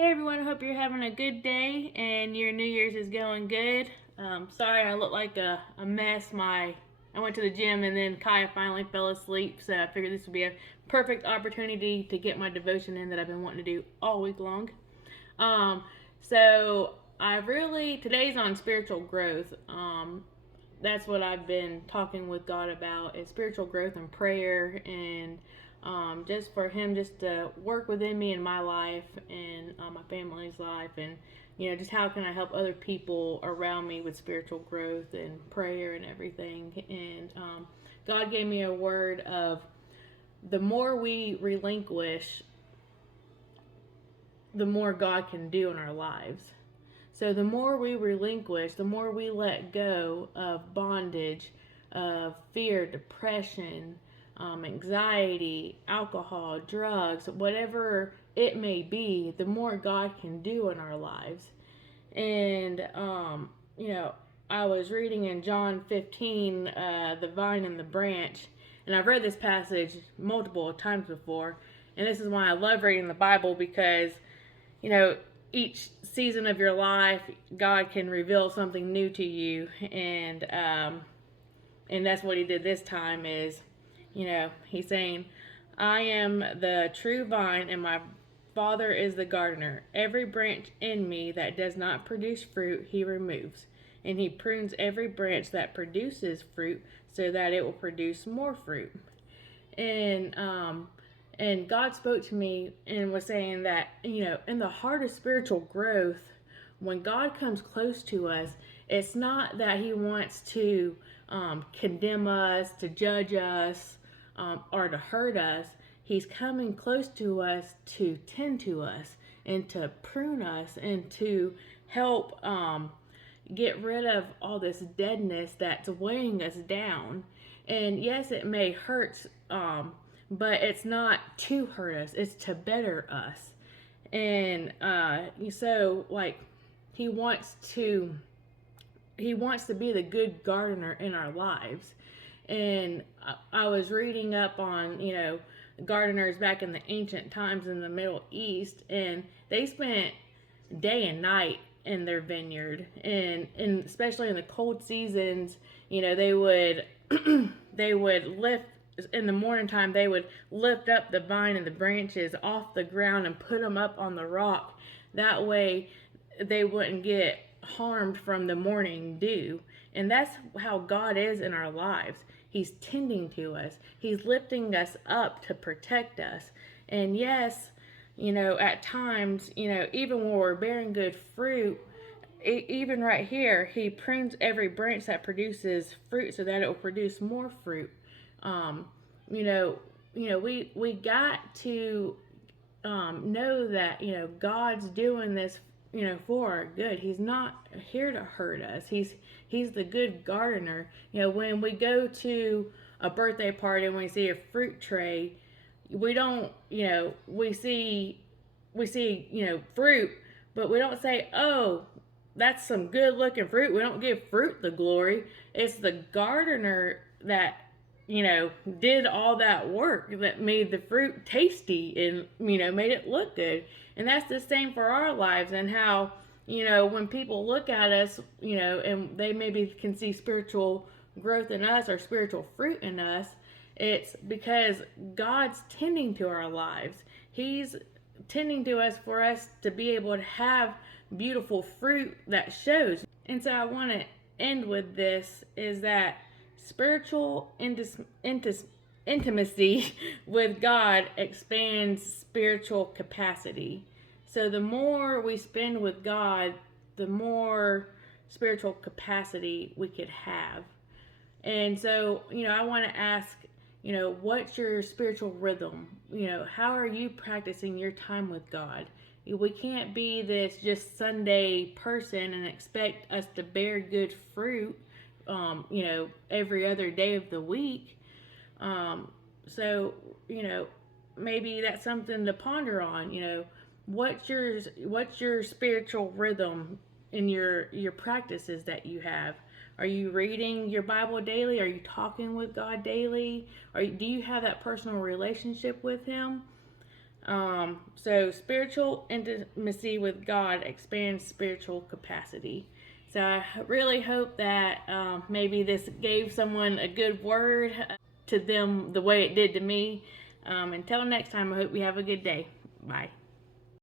Hey everyone, hope you're having a good day and your New Year's is going good. Sorry I look like a mess. I went to the gym and then Kaya finally fell asleep, so I figured this would be a perfect opportunity to get my devotion in that I've been wanting to do all week long. Um, so today's on spiritual growth. That's what I've been talking with God about is spiritual growth and prayer and just for him just to work within me in my life and my family's life and just how can I help other people around me with spiritual growth and prayer and everything. And God gave me a word of the more we relinquish, the more God can do in our lives. So the more we relinquish, the more we let go of bondage, of fear, depression, anxiety, alcohol, drugs, whatever it may be, the more God can do in our lives. And, I was reading in John 15, the vine and the branch, and I've read this passage multiple times before. And this is why I love reading the Bible because you know, each season of your life, God can reveal something new to you, and that's what He did this time. He's saying, "I am the true vine, and my Father is the gardener. Every branch in me that does not produce fruit, He removes, and He prunes every branch that produces fruit, so that it will produce more fruit." And God spoke to me and was saying that in the heart of spiritual growth, when God comes close to us, it's not that He wants to condemn us, to judge us, or to hurt us. He's coming close to us to tend to us and to prune us and to help get rid of all this deadness that's weighing us down. And yes, it may hurt, but it's not to hurt us, it's to better us. And so, like, he wants to he wants to be the good gardener in our lives. And I was reading up on gardeners back in the ancient times in the Middle East, and they spent day and night in their vineyard, and especially in the cold seasons, they would they would lift in the morning time. They would lift up the vine and the branches off the ground and put them up on the rock. That way, they wouldn't get harmed from the morning dew. And that's how God is in our lives. He's tending to us. He's lifting us up to protect us. And yes, at times, even when we're bearing good fruit, even right here, He prunes every branch that produces fruit so that it will produce more fruit. Um, we got to know that God's doing this for our good. He's not here to hurt us. He's the good gardener. When we go to a birthday party and we see a fruit tray, we don't we see fruit, but we don't say, "Oh, that's some good looking fruit." We don't give fruit the glory. It's the gardener that did all that work that made the fruit tasty and made it look good. And that's the same for our lives. And how when people look at us, and they maybe can see spiritual growth in us or spiritual fruit in us, it's because God's tending to our lives. He's tending to us for us to be able to have beautiful fruit that shows. And so I want to end with this is that spiritual intimacy with God expands spiritual capacity. So the more we spend with God, the more spiritual capacity we could have. And so, I want to ask, what's your spiritual rhythm? How are you practicing your time with God? We can't be this just Sunday person and expect us to bear good fruit, every other day of the week. So, maybe that's something to ponder on. What's your spiritual rhythm in your practices that you have? Are you reading your Bible daily? Are you talking with God daily? Do you have that personal relationship with Him? So spiritual intimacy with God expands spiritual capacity. So I really hope that maybe this gave someone a good word to them the way it did to me. Until next time, I hope you have a good day. Bye.